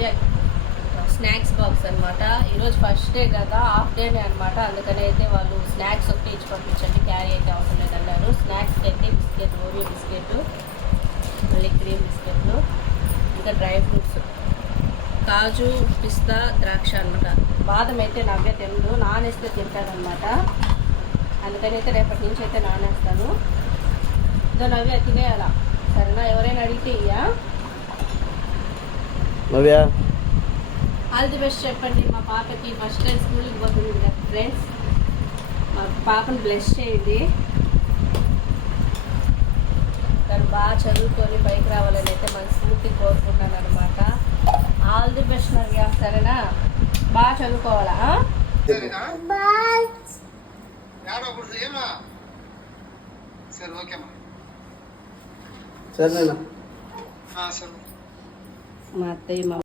నవ్య snacks box అనమాట. ఈరోజు first day కదా, హాఫ్ డేనే అనమాట. అందుకని అయితే వాళ్ళు స్నాక్స్ ఒకటి ఇచ్చి పంపించండి, క్యారీ అయితే అవసరం లేదన్నారు. స్నాక్స్కి అయితే బిస్కెట్, ఓరియో బిస్కెట్, మళ్ళీ క్రీమ్ బిస్కెట్లు, ఇంకా డ్రై ఫ్రూట్స్, కాజు, పిస్తా, ద్రాక్ష అనమాట. బాదం అయితే నవ్య తినదు, నానేస్తే తింటాడనమాట. అందుకని అయితే రేపటి నుంచి అయితే నానేస్తాను. ఇదో నవ్య తినేయాల, సరేనా? ఎవరైనా అడిగితే ఇయ్యా. నవ్య ఆల్ ది బెస్ట్ చెప్పండి మా పాపకి. ఫస్ట్ టైం స్కూల్కి పోతుంది కదా ఫ్రెండ్స్, మా పాపను బ్లెస్ చేయండి. తను బాగా చదువుకొని బయట రావాలని అయితే మనస్ఫూర్తి కోరుకుంటున్నాను అనమాట. ఆల్ ది బెస్ట్ నవ్య, సరేనా? బాగా చదువుకోవాలా? సరే మా అత్తయ్య